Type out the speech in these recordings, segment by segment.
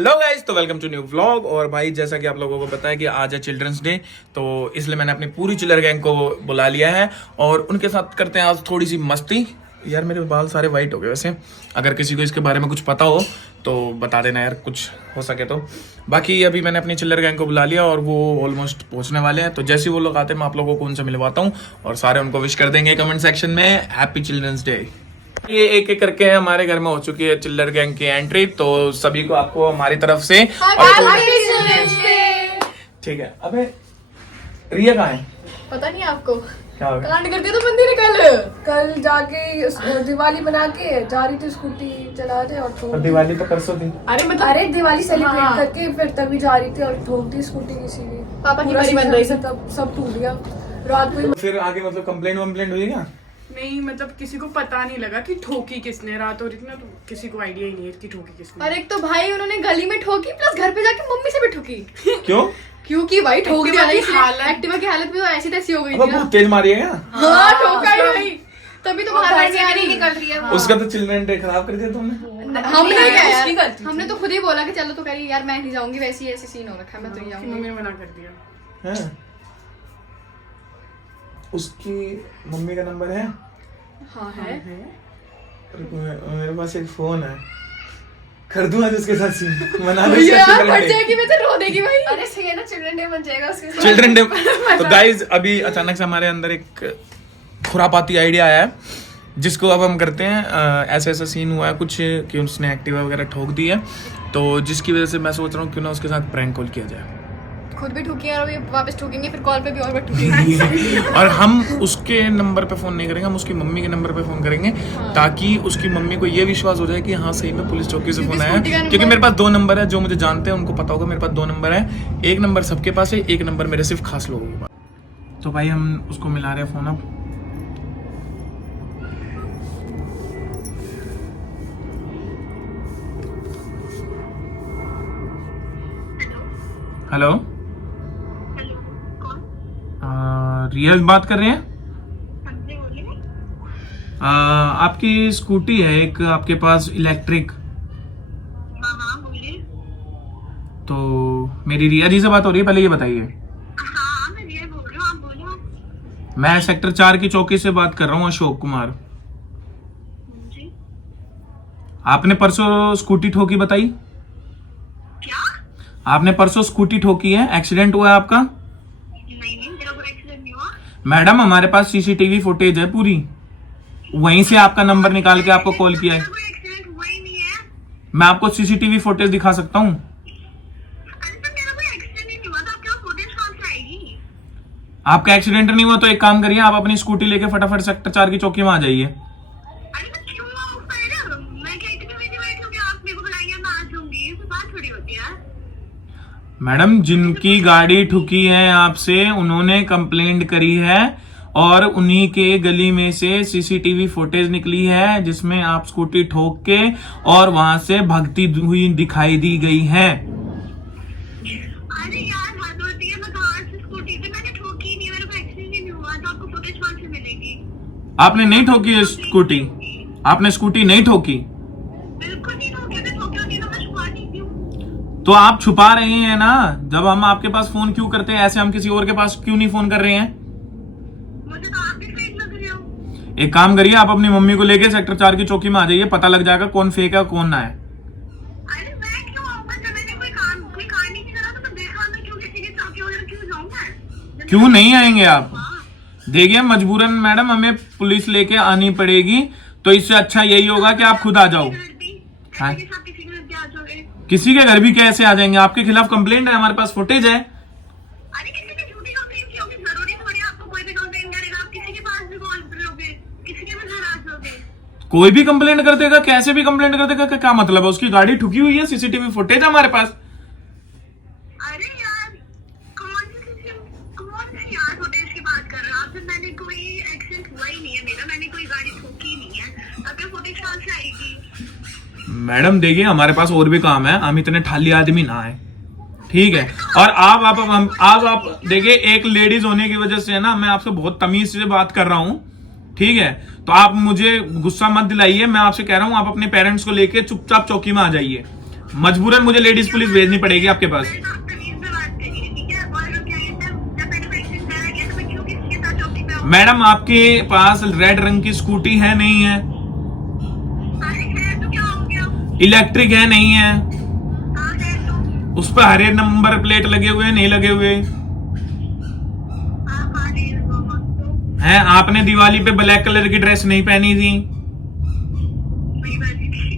Hello guys, तो welcome to new vlog. और भाई जैसा कि आप लोगों को पता है कि आज है चिल्ड्रंस डे, तो इसलिए मैंने अपनी पूरी चिल्लर गैंग को बुला लिया है और उनके साथ करते हैं आज थोड़ी सी मस्ती। यार मेरे बाल सारे वाइट हो गए। वैसे अगर किसी को इसके बारे में कुछ पता हो तो बता देना यार, कुछ हो सके तो। बाकी अभी मैंने अपनी चिल्लर गैंग को बुला लिया और वो ऑलमोस्ट पहुंचने वाले हैं, तो जैसे ही वो लोग आते हैं मैं आप लोगों को उनसे मिलवाता हूँ और सारे उनको विश कर देंगे कमेंट सेक्शन में हैप्पी चिल्ड्रंस डे। ये एक एक करके हमारे घर में हो चुकी है चिल्लर गैंग की एंट्री, तो सभी को आपको हमारी तरफ से ठीक है। अबे रिया कहाँ है? पता नहीं आपको। क्या हो गया? कांड कर दिया तो बंदी ने कल जाके दिवाली बना के जा रही थी, स्कूटी चला रहे और ठोक दी। दिवाली तो परसों थी। अरे दिवाली सेलिब्रेट हाँ। करके फिर तभी जा रही थी और ठोक दी स्कूटी किसी ने। पापा की पूरा बड़ी बन शीशा रही से तब सब टूट गया रात को ही। फिर आगे मतलब कंप्लेंट हुई क्या? नहीं, मतलब किसी को पता नहीं लगा कि ठोकी किसने। रात हो रही थी ना, तो किसी को आइडिया ही नहीं है कि ठोकी किसने। और एक तो भाई उन्होंने गली में ठोकी प्लस घर पे जाके मम्मी से भी ठोकी। क्यों? क्योंकि भाई ठोक दिया ना, की इसलिए हालत- एक्टिवा की हालत भी तो ऐसी तैसी हो गई अब थी ना। बहुत तेज मारी है क्या? हाँ ठोका ही भाई, तभी तो बाहर घर से से आ भी रही नहीं निकल रही है वो। उसका तो चिल्ड्रन डे खराब कर दिया तुमने। हमने क्या उसकी यार, गलती थी। हमने तो खुद ही बोला कि चलो तो कह रही यार मैं नहीं जाऊंगी, वैसी ऐसी सीन हो रखा है, मैं तो नहीं कि जाऊंगी। मम्मी ने मना कर दिया। हैं? उसकी मम्मी का नंबर है? हाँ है। मेरे पास एक फोन है, कर दूं आज उसके साथ सीन मना दो यार फट जाएगी, मैं तो रो देगी भाई। अरे सही है ना, चिल्ड्रन डे बन जाएगा उसके साथ। Children day. तो गाइज अभी अचानक से हमारे अंदर एक खुरापाती आइडिया आया है, जिसको अब हम करते हैं। ऐसा ऐसा सीन हुआ है कुछ कि उसने एक्टिवा वगैरह ठोक दी है, तो जिसकी वजह से मैं सोच रहा हूँ क्यों ना उसके साथ प्रैंक कॉल किया जाए। खुद भी ठोकी और अभी वापस ठोकेंगे, फिर कॉल पे भी और बार ठोकेंगे। और हम उसके नंबर पे फोन नहीं करेंगे, हम उसकी मम्मी के नंबर पे फोन करेंगे, ताकि उसकी मम्मी को ये विश्वास हो जाए कि हाँ सही में पुलिस चौकी से फोन आया है। क्योंकि मेरे पास 2 नंबर है, जो मुझे जानते हैं उनको पता होगा मेरे पास 2 नंबर है। एक नंबर सबके पास है, एक नंबर मेरे सिर्फ खास लोगों के पास। तो भाई हम उसको मिला रहे हैं फोन अब। हेलो, रिया बात कर रहे हैं? आपकी स्कूटी है एक आपके पास इलेक्ट्रिक, तो मेरी रिया जी से बात हो रही है? पहले ये बताइए। मैं सेक्टर 4 की चौकी से बात कर रहा हूँ, अशोक कुमार। आपने परसों स्कूटी ठोकी बताई? क्या? आपने परसों स्कूटी ठोकी है, एक्सीडेंट हुआ है आपका? नहीं, मेरा कोई एक्सीडेंट नहीं हुआ। मैडम हमारे पास सीसीटीवी फुटेज है पूरी, वहीं से आपका नंबर निकाल के आपको कॉल किया है। मेरा कोई एक्सीडेंट हुआ ही नहीं है। मैं आपको सीसीटीवी फुटेज दिखा सकता हूँ। अरे तो मेरा कोई एक्सीडेंट ही नहीं हुआ, तो आपके पास फुटेज कहाँ से आएगी? आपका एक्सीडेंट नहीं हुआ तो एक काम करिए, आप अपनी स्कूटी लेके फटाफट सेक्टर 4 की चौकी में आ जाइए। अरे मैं क्यों आऊँ फिर? मैं क्या इतनी मेरी बैठी हूँ कि आप मेरे को बुलाएंगे, मैं आ जाऊंगी। ये कोई बात थोड़ी होती है। मैडम जिनकी गाड़ी ठुकी है आपसे, उन्होंने कंप्लेंट करी है और उन्हीं के गली में से सीसीटीवी फुटेज निकली है जिसमें आप स्कूटी ठोक के और वहां से भागती हुई दिखाई दी गई है। अरे यार हद होती है, मैं कहाँ से स्कूटी पे मैंने ठोकी ही नहीं, मेरे को एक्सीडेंट ही नहीं हुआ, तो आपको फुटेज कहाँ से मिलेगी? आपने नहीं ठोकी है स्कूटी? आपने स्कूटी नहीं ठोकी? बिल्कुल नहीं ठोकी, अगर ठोकी होती तो मैं छुपाती क्यों? तो आप छुपा रहे हैं ना। जब हम आपके पास फोन क्यों करते हैं, ऐसे हम किसी और के पास क्यों नहीं फोन कर रहे हैं? मुझे तो आप भी फेक लग रहे हो। एक काम करिए, आप अपनी मम्मी को लेके सेक्टर 4 की चौकी में आ जाइए, पता लग जाएगा कौन फेक है कौन ना है। अरे मैं क्यों आऊंगा? जब मैंने कोई कांड नहीं करा तो देखा मैं क्यों किसी की चौकी वगैरह क्यों जाऊंगा? क्यों नहीं आएंगे आप? देखिए मजबूरन मैडम हमें पुलिस लेके आनी पड़ेगी, तो इससे अच्छा यही होगा कि आप खुद आ जाओ। हाँ। किसी के घर भी आ जाओगे? किसी के घर भी कैसे आ जाएंगे? आपके खिलाफ कंप्लेंट है, हमारे पास फुटेज है। अरे किसी की झूठी कंप्लेंट की होगी, जरूरी थोड़ी आपको कोई भी कंप्लेंट करेगा। आप किसी के पास भी कॉल करोगे, किसी के भी घर आ जाओगे। कोई भी कंप्लेंट कर देगा, कैसे भी कंप्लेंट कर देगा, क्या मतलब है? उसकी गाड़ी ठुकी हुई है, सीसीटीवी फुटेज है हमारे पास। अरे यार कौन से यार फुटेज की बात कर रहे हो आप? जब मैंने कोई एक्सीडेंट हुआ ही नहीं है मेरा, मैंने कोई गाड़ी ठोकी ही नहीं है, आपके फुटेज कहाँ से आएगी? मैडम देखिए हमारे पास और भी काम है, हम इतने ठाली आदमी ना है, ठीक है? और आप देखिए, एक लेडीज होने की वजह से ना मैं आपसे बहुत तमीज से बात कर रहा हूँ, ठीक है? तो आप मुझे गुस्सा मत दिलाइए, मैं आपसे कह रहा हूँ आप अपने पेरेंट्स को लेके चुपचाप चौकी में आ जाइए। मजबूरन मुझे लेडीज पुलिस भेजनी पड़ेगी आपके पास। मेरे साथ तमीज में बात करिए, ठीक है? और क्या कहते हैं, जब मैंने कोई एक्सीडेंट करा गया तो मैं क्यों किसी के साथ चौकी पे आऊं? मैडम आपके पास रेड रंग की स्कूटी है नहीं है? अरे है तो क्या हो गया? इलेक्ट्रिक है नहीं है? हाँ है तो। उस पर हरे नंबर प्लेट लगे हुए हैं नहीं लगे हुए हाँ हाँ नहीं लगा तो हैं? आपने दिवाली पे ब्लैक कलर की ड्रेस नहीं पहनी थी? वही बात ही थी।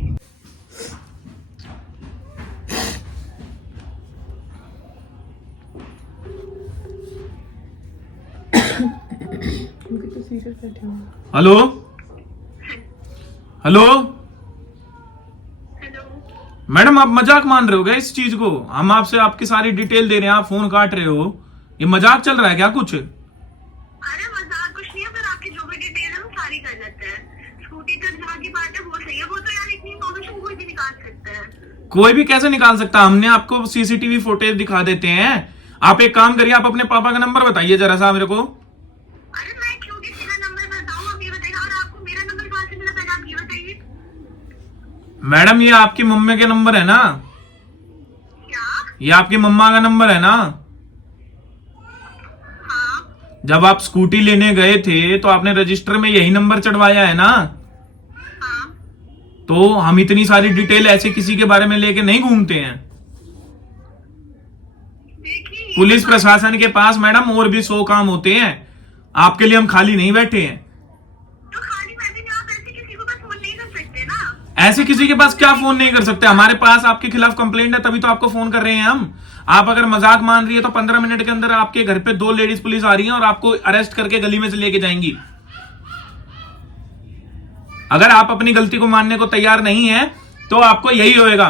Hello hello hello. मैडम आप मजाक मान रहे हो क्या इस चीज को? हम आपसे आपकी सारी डिटेल दे रहे हैं, आप फोन काट रहे हो, ये मजाक चल रहा है क्या कुछ? अरे मजाक कुछ नहीं है, पर आपकी जो भी डिटेल है वो सारी कर लेते हैं। स्कूटी तक जहाँ की बात है वो सही है, वो तो यार इतनी इन्फॉर्मेशन कोई भी निकाल सकता है। कोई भी कैसे निकाल सकता? हमने आपको सीसीटीवी फुटेज दिखा देते हैं। आप एक काम करिए, आप अपने पापा का नंबर बताइए जरा सा मेरे को। अरे मैं क्यों किसी का नंबर बताऊं, आप ये बताइए। और आपको मेरा नंबर कहाँ से मिला, पहले आप ये बताइए। मैडम ये आपकी मम्मी के नंबर है ना? क्या? ये आपकी मम्मा का नंबर है ना? हाँ जब आप स्कूटी लेने गए थे तो आपने रजिस्टर में यही नंबर चढ़वाया है ना? हाँ। तो हम इतनी सारी डिटेल ऐसे किसी के बारे में लेके नहीं घूमते हैं। देखिए पुलिस प्रशासन के पास मैडम और भी 100 काम होते हैं, आपके लिए हम खाली नहीं बैठे हैं। तो खाली मैं भी नहीं, आप ऐसे किसी को बस फोन नहीं कर सकते ना। ऐसे किसी के पास क्या फोन नहीं कर सकते? हमारे पास आपके खिलाफ कंप्लेंट है तभी तो आपको फोन कर रहे हैं हम। आप अगर मजाक मान रही है तो 15 मिनट के अंदर आपके घर पे 2 लेडीज पुलिस आ रही हैं और आपको अरेस्ट करके गली में से लेके जाएंगी। अगर आप अपनी गलती को मानने को तैयार नहीं है तो आपको यही होएगा।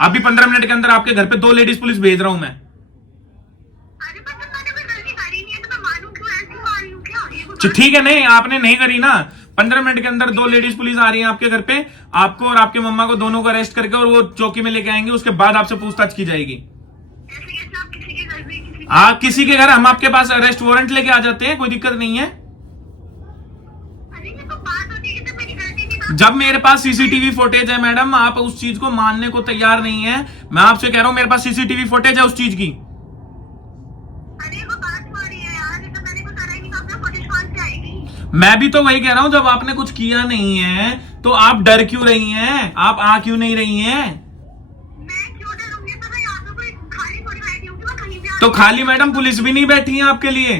अभी 15 मिनट के अंदर आपके घर पे 2 लेडीज पुलिस भेज रहा हूं मैं। अरे पर जब मैंने कोई गलती करी नहीं है तो मैं मानूं क्यों? ऐसी मार रही हूँ क्या? ये कोई तो ठीक है, नहीं आपने नहीं करी ना। 15 मिनट के अंदर 2 लेडीज पुलिस आ रही हैं आपके घर पे, आपको और आपके मम्मा को दोनों को अरेस्ट करके और वो चौकी में लेके आएंगे। उसके बाद आपसे पूछताछ की जाएगी। ऐसे कैसे आप किसी के घर भी किसी किसी के घर हम आपके पास अरेस्ट वारंट लेके आ जाते हैं, कोई दिक्कत नहीं है। अरे ये तो बात होती है कि जब मेरी गलती थी तब। जब मेरे पास सीसीटीवी फुटेज है मैडम, आप उस चीज को मानने को तैयार नहीं है। मैं आपसे कह रहा हूं मेरे पास सीसीटीवी फुटेज है उस चीज की। अरे वो बात हो रही है यार, ये तो मैंने कुछ करा ही नहीं, तो अपना फुटेज कौन से आएगी? मैं भी तो वही कह रहा हूं, जब आपने कुछ किया नहीं है तो आप डर क्यों रही हैं? आप आ क्यों नहीं रही हैं? मैं क्यों डरूंगी? तो मैं यहाँ पे कोई खाली थोड़ी बैठी हूँ कि मैं कहीं भी आ तो खाली मैडम पुलिस भी नहीं बैठी है आपके लिए,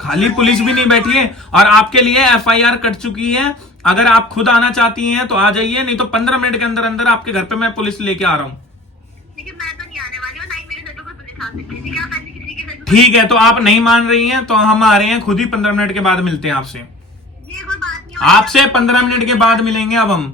खाली पुलिस भी नहीं बैठी है। और आपके लिए FIR कट चुकी है। अगर आप खुद आना चाहती हैं तो आ जाइए, नहीं तो 15 मिनट के अंदर अंदर आपके घर पे मैं पुलिस लेके आ रहा हूँ। लेकिन मैं तो नहीं आने वाली हूँ, ना ही मेरे घर पे कोई पुलिस आ सकती है। ठीक है, आप ऐसे किसी के घर पे ठीक है, तो आप नहीं मान रही हैं तो हम आ रहे हैं खुद ही। 15 मिनट के बाद मिलते हैं आपसे। ये कोई बात नहीं होती। आपसे 15 मिनट के बाद मिलेंगे अब हम।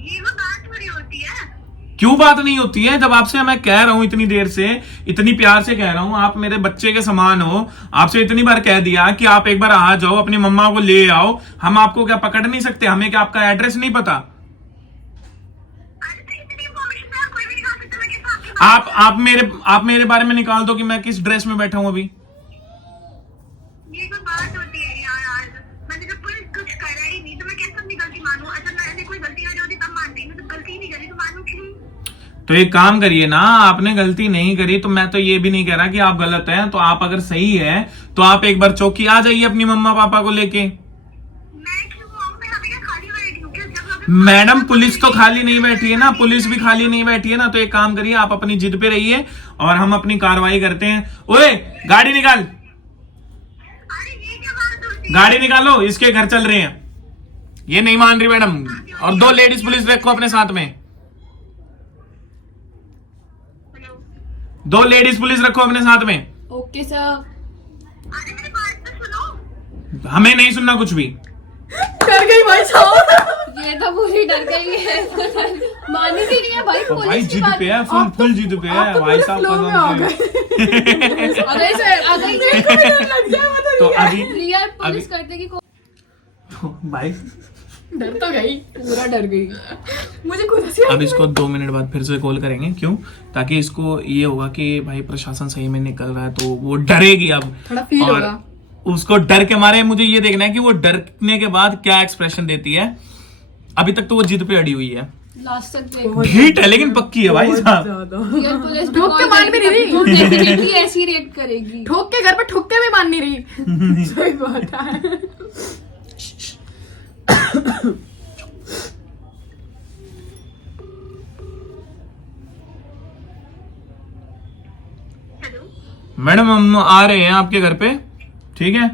ये कोई बात थोड़ी होती है। क्यों बात नहीं होती है? जब आपसे मैं कह रहा हूं इतनी देर से, इतनी प्यार से कह रहा हूं, आप मेरे बच्चे के समान हो, आपसे इतनी बार कह दिया कि आप एक बार आ जाओ, अपनी मम्मा को ले आओ। हम आपको क्या पकड़ नहीं सकते? हमें क्या आपका एड्रेस नहीं पता? अरे तो इतनी इन्फॉर्मेशन तो कोई भी निकाल सकता है। मैं कैसे आपकी आप मेरे बारे में निकाल दो कि मैं किस ड्रेस में बैठा हूं अभी। ये कोई बात होती है यार? मैंने जब कोई कुछ करा ही नहीं तो मैं कैसे अपनी गलती मानूं? अगर मैंने कोई गलती करी होती तब मानती, मैं तो गलती ही नहीं करी तो मानूं क्यों? तो एक काम करिए ना, आपने गलती नहीं करी तो मैं तो ये भी नहीं कह रहा कि आप गलत हैं। तो आप अगर सही है तो आप एक बार चौकी आ जाइए अपनी मम्मा पापा को लेके। मैं क्यों आऊं? मैं यहाँ पे क्या खाली बैठी हूँ क्या? जब यहाँ पे मैडम पुलिस तो खाली नहीं बैठी है ना, पुलिस भी खाली नहीं बैठी है ना। तो एक काम करिए, आप अपनी जिद पे रहिए और हम अपनी कार्रवाई करते हैं। ओए गाड़ी निकाल, अरे ये क्या बात होती है? गाड़ी निकालो, इसके घर चल रहे हैं। ये नहीं मान रही मैडम। और 2 लेडीज पुलिस रखो अपने साथ में, हेलो। 2 लेडीज पुलिस रखो अपने साथ में। Okay sir. अरे मेरी बात तो सुनो। हमें नहीं सुनना कुछ भी। डर गई भाई साहब। ये तो पूरी डर गई है। मानी भी नहीं है भाई भाई पुलिस की जिद बात। पे है, फुल जिद पे है आप तो भाई पूरे साहब flow में आ कसम गए। से। अगर से अगर लग जाए मतलब तो अभी रियल पुलिस करते कि भाई डर तो गई, पूरा डर गई। मुझे खुद हंसी अब इसको 2 मिनट बाद फिर से कॉल करेंगे। क्यों? ताकि इसको ये होगा कि भाई प्रशासन सही में निकल रहा है, तो वो डरेगी अब। थोड़ा फील और होगा। उसको डर के मारे मुझे ये देखना है कि वो डरने के बाद क्या एक्सप्रेशन देती है। अभी तक तो वो जिद पे अड़ी हुई है। लास्ट तक देख ढीठ है लेकिन पक्की है भाई साहब। ज्यादा रियल पुलिस ठोक के मान भी नहीं रही। वो डेफिनेटली ऐसी रेट करेगी। ठोक के घर पे ठुक्के भी मान नहीं रही। सही बात है। हेलो, मैडम हम आ रहे हैं आपके घर पे, ठीक है?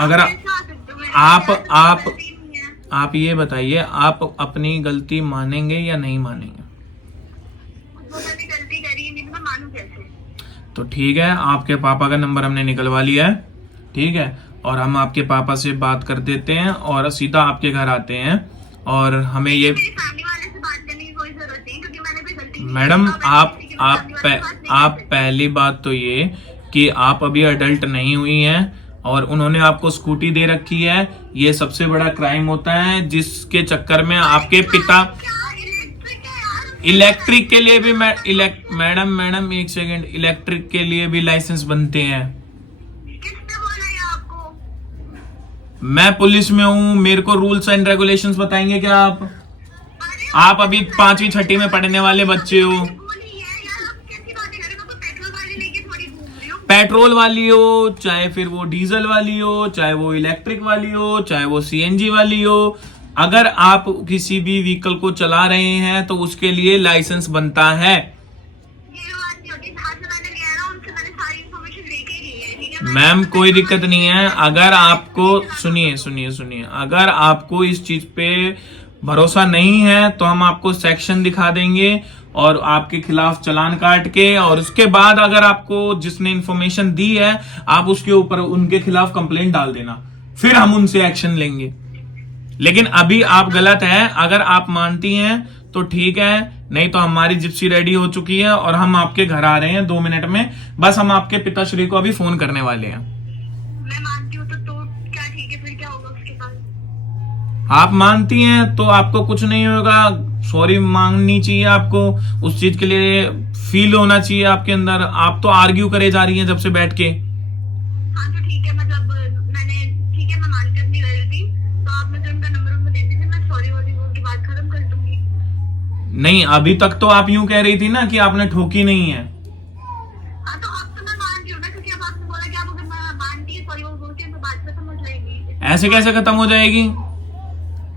अगर कैसे आ सकते हो? मेरे आप गलती नहीं है। आप ये बताइए, आप अपनी गलती मानेंगे या नहीं मानेंगे? वो मैंने गलती करी नहीं तो मैं मानूं कैसे? तो ठीक है, आपके पापा का नंबर हमने निकलवा लिया है, ठीक है? और हम आपके पापा से बात कर देते हैं और सीधा आपके घर आते हैं। और हमें ये मेरी फैमिली वाले से बात करने की कोई जरूरत नहीं, क्योंकि मैंने कोई गलती नहीं मैडम की। तो मैं आप किसी की family वाले से बात नहीं आप कर सकती। पहली बात तो ये कि आप अभी अडल्ट नहीं हुई हैं और उन्होंने आपको स्कूटी दे रखी है, ये सबसे बड़ा क्राइम होता है, जिसके चक्कर में आपके पिता क्या इलेक्ट्रिक है यार? इलेक्ट्रिक के लिए भी मैडम एक सेकंड, इलेक्ट्रिक के लिए भी लाइसेंस बनते हैं। किसने बोला ये आपको? मैं पुलिस में हूँ, मेरे को रूल्स एंड रेगुलेशंस बताएंगे क्या आप? अरे आप अभी 5वीं 6वीं में पढ़ने वाले बच्चे हो। बोली है यार, आप कैसी बातें कर रहे हो? मैं तो पेट्रोल वाली लेके थोड़ी घूम रही हूँ। पेट्रोल वाली हो, चाहे फिर वो डीजल वाली हो, चाहे वो इलेक्ट्रिक वाली हो, चाहे वो सीएनजी वाली हो, अगर आप किसी भी व्हीकल को चला रहे हैं तो उसके लिए लाइसेंस बनता है। ये बात नहीं होती। जहाँ से मैंने लिया ना, उनसे मैंने सारी इन्फॉर्मेशन लेके ही ली है, ठीक है? मैम कोई दिक्कत नहीं है, अगर आपको सुनिए, अगर आपको इस चीज पे भरोसा नहीं है तो हम आपको सेक्शन दिखा देंगे और आपके खिलाफ चालान काट के, और उसके बाद अगर आपको जिसने इन्फॉर्मेशन दी है आप उसके ऊपर उनके खिलाफ कंप्लेंट डाल देना, फिर हम उनसे एक्शन लेंगे। लेकिन अभी आप गलत हैं। अगर आप मानती हैं तो ठीक है, नहीं तो हमारी जिप्सी रेडी हो चुकी है और हम आपके घर आ रहे हैं 2 मिनट में। बस हम आपके पिताश्री को अभी फोन करने वाले हैं। मैं मानती हूँ तो क्या ठीक है, फिर क्या होगा उसके बाद? आप मानती हैं तो आपको कुछ नहीं होगा, सॉरी मांगनी चाहिए आपको, उस चीज के लिए फील होना चाहिए आपके अंदर। आप तो आर्ग्यू करे जा रही हैं जब से बैठ के। हाँ तो ठीक है, मतलब ठीक है, मैं मानती हूँ अपनी गलती। तो आप मुझे उनका नंबर उनको दे दीजिए, मैं सॉरी वॉरी बोल के बात खत्म कर दूंगी। नहीं, अभी तक तो आप यूं कह रही थी ना कि आपने ठोकी नहीं है। हाँ तो अब तो मैं मान रही हूँ ना, क्योंकि अब आपने बोला कि आप अगर मैं मानती है सॉरी बोल के तो बात खत्म हो जाएगी। ऐसे कैसे खत्म हो जाएगी?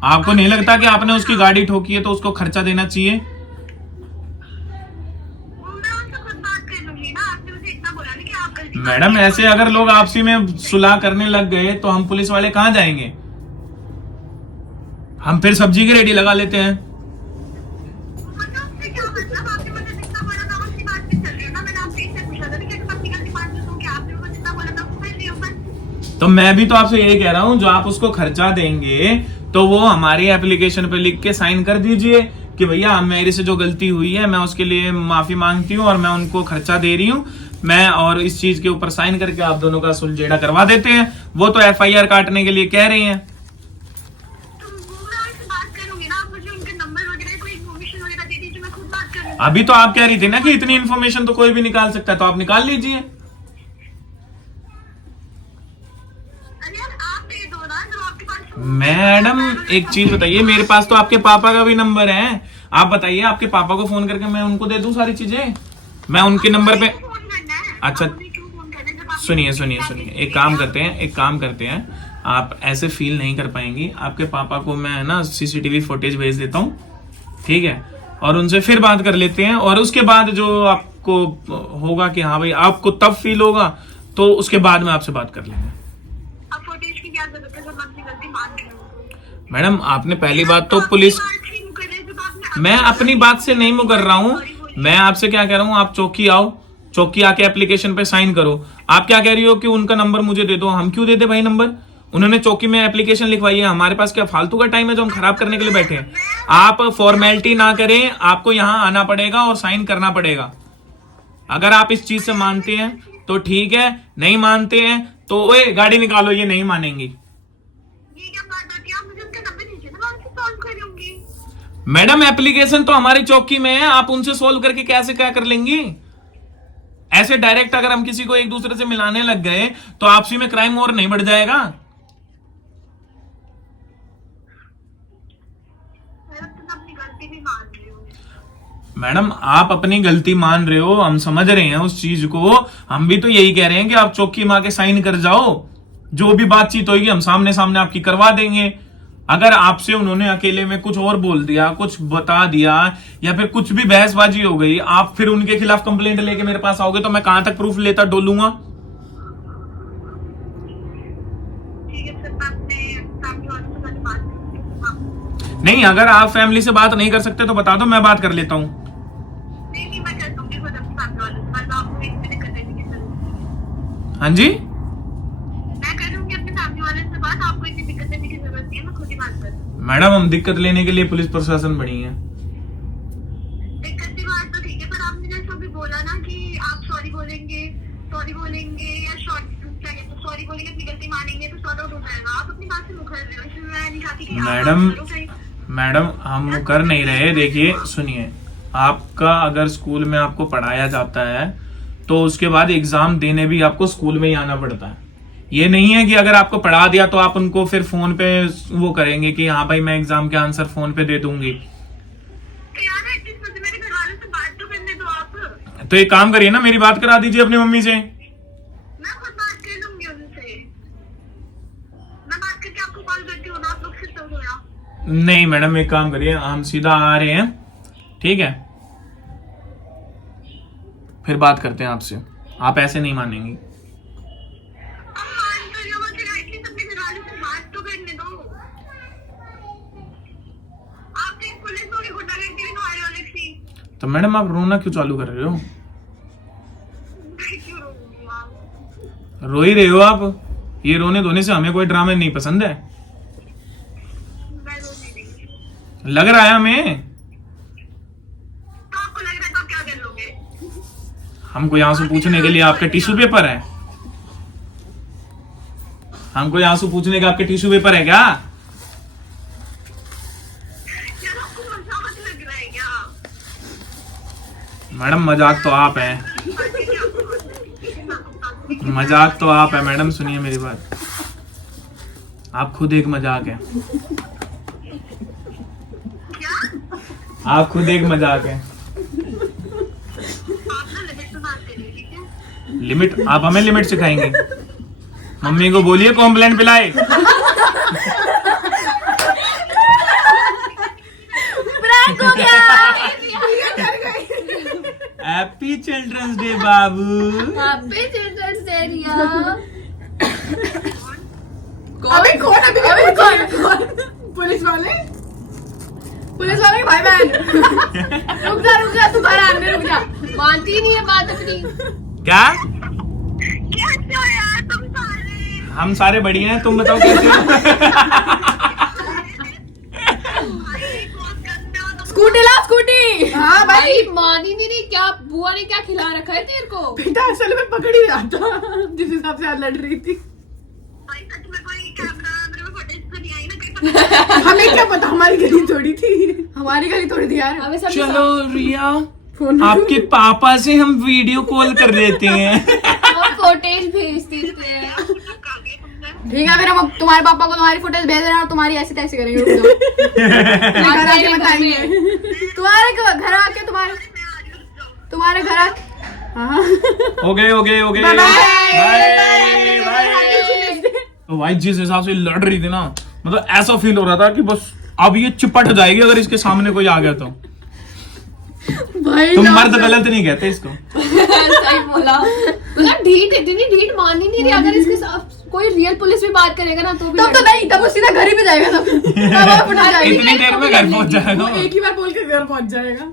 आपको नहीं लगता कि आपने उसकी गाड़ी ठोकी है तो उसको खर्चा देना चाहिए? मैं उनसे खुद बात कर लूंगी ना, आपने मुझे इतना बोला ना कि आप गलती मैडम ऐसे अगर लोग आपसी में सुलह करने लग गए तो हम पुलिस वाले कहाँ जाएंगे? हम फिर सब्जी की रेडी लगा लेते हैं। मतलब उससे क्या मतलब? आपने मुझे जितना बोला था उसी बात पे चल रही हूँ ना। मैंने आपसे इससे पूछा था कि अपनी गलती मान लो, कि आपने मुझे जितना बोला था वो कर रही हूँ बस। तो मैं भी तो आपसे यही कह रहा हूं, जो आप उसको खर्चा देंगे तो वो हमारी एप्लीकेशन पे लिख के साइन कर दीजिए कि भैया मेरे से जो गलती हुई है मैं उसके लिए माफी मांगती हूँ और मैं उनको खर्चा दे रही हूँ मैं, और इस चीज के ऊपर साइन करके आप दोनों का सुलझेड़ा करवा देते हैं। वो तो एफआईआर काटने के लिए कह रही हैं। तो वो मैं उनसे बात करूंगी ना, आप मुझे उनके नंबर वगैरह कोई इन्फॉर्मेशन वगैरह दे दीजिए, मैं खुद बात करूंगी। अभी तो आप कह रही थी ना कि इतनी इन्फॉर्मेशन तो कोई भी निकाल सकता है, तो आप निकाल लीजिए। अरे यार आप दे दो ना, जब आपके पास मैडम एक चीज बताइए, मेरे पास तो आपके पापा का भी नंबर है। आप बताइए, आपके पापा को फोन करके मैं उनको दे दूं सारी चीजें? मैं उनके नंबर पे फोन करना है। अच्छा, आप मुझे क्यों फोन कर रहे हैं जब आप सुनिए, एक काम करते हैं, आप ऐसे फील नहीं कर पाएंगी। आपके पापा को मैं ना सीसीटीवी फुटेज भेज देता हूँ, ठीक है? और उनसे फिर बात कर लेते हैं, और उसके बाद जो आपको होगा कि हाँ भाई आपको तब फील होगा, तो उसके बाद में आपसे बात कर लेंगे। अब फुटेज की क्या जरूरत है जब मैं अपनी गलती मान रही हूँ? मैडम आपने पहली बात तो पुलिस, मैं अपनी बात से नहीं मुकर रहा हूँ, मैं आपसे क्या कह रहा हूँ, आप चौकी आओ, चौकी आके एप्लीकेशन पे साइन करो। आप क्या कह रही हो कि उनका नंबर मुझे दे दो? हम क्यों दे दे भाई नंबर? उन्होंने चौकी में एप्लीकेशन लिखवाई है, हमारे पास क्या फालतू का टाइम है जो हम खराब करने के लिए बैठे हैं? आप फॉर्मेलिटी ना करें, आपको यहाँ आना पड़ेगा और साइन करना पड़ेगा। अगर आप इस चीज से मानते हैं तो ठीक है, नहीं मानते हैं तो ओए गाड़ी निकालो, ये नहीं मानेंगी। ये क्या बात होती है? आप मुझे उनका नंबर दीजिए ना, मैं उनसे सॉल्व कर लूंगी। मैडम एप्लीकेशन तो हमारी चौकी में है, आप उनसे सोल्व करके कैसे क्या कर लेंगी? ऐसे डायरेक्ट अगर हम किसी को एक दूसरे से मिलाने लग गए तो आपसी में क्राइम और नहीं बढ़ जाएगा? मेरा तो ना मैडम आप अपनी गलती मान रहे हो, हम समझ रहे हैं उस चीज को। हम भी तो यही कह रहे हैं कि आप चौकी माँ के साइन कर जाओ, जो भी बातचीत होगी हम सामने सामने आपकी करवा देंगे। अगर आपसे उन्होंने अकेले में कुछ और बोल दिया, कुछ बता दिया, या फिर कुछ भी बहसबाजी हो गई, आप फिर उनके खिलाफ कंप्लेंट लेके मेरे पास आओगे तो मैं कहां तक प्रूफ लेता डोलूंगा? ठीक है सर, मैं अपने फैमिली वालों से पहले बात करती हूँ। नहीं, अगर आप फैमिली से बात नहीं कर सकते तो बता दो, मैं बात कर लेता हूँ। नहीं, मैं कर दूंगी खुद अपनी फैमिली वालों से बात, आपको एक भी दिक्कत देने की जरूरत नहीं है। हाँ जी, मैं करूंगी अपनी फैमिली वाले से बात, आपको इतनी दिक्कत देने की जरूरत नहीं है, मैं खुद ही बात करूंगी। मैडम हम दिक्कत लेने के लिए पुलिस प्रशासन बनी है। दिक्कत की बात तो ठीक है, पर आपने जैसे अभी बोला ना कि आप सॉरी बोलेंगे या सॉरी बोलेंगे, अपनी गलती मानेंगे तो सॉर्ट आउट हो जाएगा। आप अपनी बात से मुकर रहे हो, इसलिए मैं नहीं चाहती कि आप मैडम बात करो कहीं। मैडम हम कर नहीं रहे। देखिए सुनिए, आपका अगर स्कूल में आपको पढ़ाया जाता है तो उसके बाद एग्जाम देने भी आपको स्कूल में ही आना पड़ता है। ये नहीं है कि अगर आपको पढ़ा दिया तो आप उनको फिर फोन पे वो करेंगे कि हाँ भाई मैं एग्जाम के आंसर फोन पे दे दूंगी। तो यार एटलीस्ट मुझे मेरे घर वालों से बात तो करने दो आप। तो एक काम करिए ना, मेरी बात करा दीजिए अपनी मम्मी से। मैं खुद बात कर लूंगी उनसे, मैं बात करके आपको कॉल करती हूँ ना, आप लोग सिर्फ हो या नहीं मैडम, एक काम करिए, हम सीधा आ रहे हैं, ठीक है? फिर बात करते हैं आपसे, आप ऐसे नहीं मानेंगी। अब मान तो लो, मुझे एटलीस्ट अपने घर वालों से बात तो करने दो। आप तो एक पुलिस हो गई, गुंडागर्दी भी तो आ रही हो अलग सी। तो मैडम आप रोना क्यों चालू कर रहे हो? मैं क्यों रोऊंगी आप? रो ही रहे हो आप। ये रोने धोने से हमें कोई ड्रामा नहीं पसंद है, मैं रोती नहीं। लग रहा है हमें। तो आपको लग रहा है तो आप क्या कर लोगे? हमको आंसू पूछने के लिए आपके टिश्यू पेपर है? हमको आंसू पूछने का आपके टिश्यू पेपर है क्या? यार आपको मजाक लग रहा है क्या? मैडम मजाक तो आप हैं, मजाक तो आप है मैडम। सुनिए मेरी बात, आप खुद एक मजाक है, आप खुद एक मजाक है। आप ना लिमिट में बात करिए, ठीक है? लिमिट? आप हमें लिमिट सिखाएंगे? मम्मी को बोलिए कॉम्प्लेन पिलाए। हैप्पी चिल्ड्रंस डे बाबू। हैप्पी चिल्ड्रंस डे रिया। अबे कौन पुलिस वाले के भाई बहन। रुक जा तुम्हारा आने, रुक जा। मानती नहीं है बात अपनी। क्या? कैसे हो यार तुम सारे? हम सारे बढ़िया हैं, तुम बताओ कैसे हो? भाई बहुत गंदे हो तुम। स्कूटी ला, स्कूटी। हाँ भाई, भाई मान ही नहीं रही, क्या बुआ ने क्या खिला रखा है तेरे को? बेटा असल में पकड़ ही रहा था जिस हिसाब से आज लड़ रही थी। भाई सच में कोई कैमरा मेरे में फुटेज तो नहीं आई ना कहीं? हमें क्या पता, हमारी गली थोड़ी थी, हमारी गली थोड़ी थी यार। हमें सब चलो रिया, फोन आपके पापा से हम वीडियो कॉल कर लेते हैं। फुटेज भेज देते हैं। ठीक है, फिर हम अब तुम्हारे पापा को तुम्हारी फुटेज भेज रहे हैं और तुम्हारी ऐसी तैसी करेंगे। रुक जाओ। घर आके बताएंगे, तुम्हारे घर आके। हाँ। Okay okay okay, Bye bye. Bye bye. तो भाई जिस हिसाब से लड़ रही थी ना, मतलब ऐसा फील हो रहा था कि बस अब ये चिपट जाएगी अगर इसके सामने कोई आ गया तो। भाई तुम मर्द गलत नहीं कहते इसको। सही बोला। मतलब ढीठ इतनी ढीठ मान ही नहीं रही। अगर इसके साथ कोई रियल पुलिस भी बात करेगा ना तो भी तब तो नहीं, तब वो सीधा घर ही पे जाएगा। तब वो फुटेज आएगी। इतनी देर में घर पहुंच जाएगा। एक ही बार बोल के घर पहुंच जाएगा।